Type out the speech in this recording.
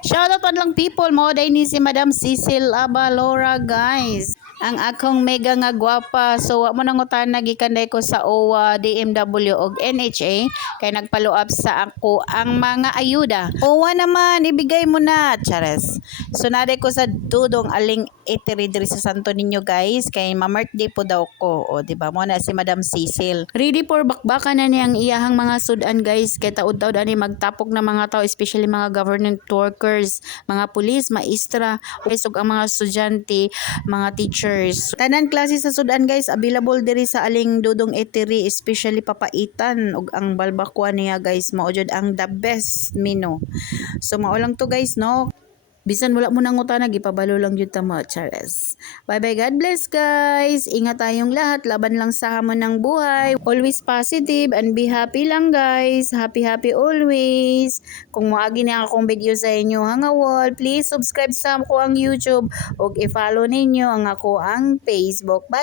Shoutout pa lang people mo day ni si Madam Cecil Abalora guys. Ang akong mega nga gwapa. So wa mo nang utana gikan ko sa OWA, DMW og NHA kay nagpalo up sa ako ang mga ayuda. OWA naman ibigay mo na, chares. So naday ko sa dudong aling itiri diri sa Santo Niño guys kay ma-birthday po daw ko. O di ba mo na si Madam Cecil. Ready for bakbakan na niyang iyahang mga sudan guys kay taud-taud ani magtapok na mga tao especially mga government workers, mga pulis, maestra, ug ang mga estudyante, mga teachers. Tanan klase sa sudan guys available diri sa aling dudong eatery especially papaitan ug ang balbakwa niya guys mao jud ang the best menu. So mao lang to guys no. Bisan wala mo nang utana gipabalo lang jud ta mo, chares. Bye bye, God bless guys. Ingat tayong lahat, laban lang sa hamon ng buhay. Always positive and be happy lang guys. Happy always. Kung moagi na akong video sa inyo hanga wall, please subscribe sa ako ang YouTube ug i-follow ninyo ang ako ang Facebook. Bye.